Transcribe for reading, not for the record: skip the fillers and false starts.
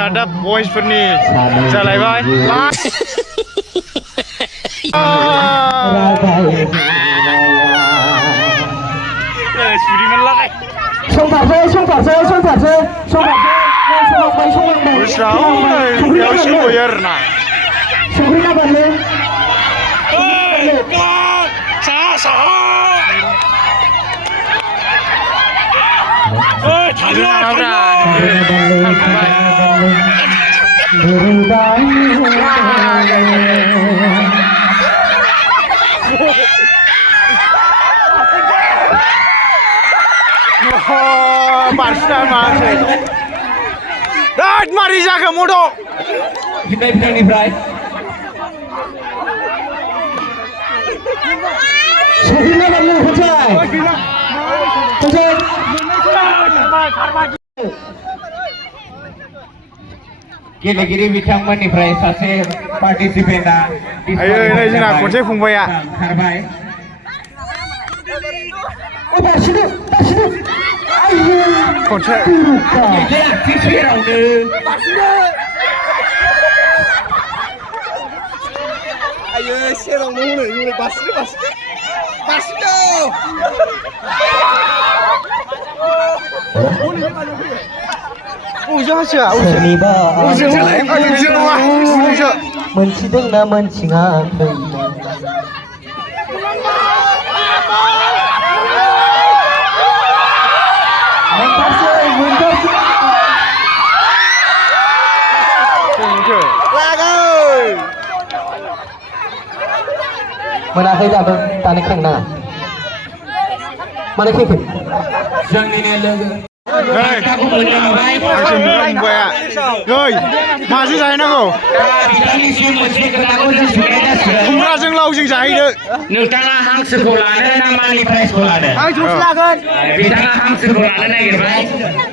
जोंहा दा बयसफोरनि जालायबाय सुरिमोन लागाय बेयाव सौयो आरोना Barca masih. Dan mari jaga mudo. Hinai Sahina baru hujai. Gini-gini बिथांमोननिफ्राय सासे पार्टिसिपेन्टआ ayo ini जोंना खनसे फंबाया खारबाय खनसे ayo serang mulu ini basket सोरनिबा मोनथिदोंना मोनथिङाखै मोनाखै दाबो दानो खेंनाङा मानो खेंखो जोंनिनो लोगो फंबाया नै माजों जाहैनांगौ खुमब्राजों लावजों जाहैदो नोंथाङा हांसोखौ लानो ना मानि प्राइसखौ लानो आं जुस लागोन बिथाङा हांसोखौ लानो नागिरबाय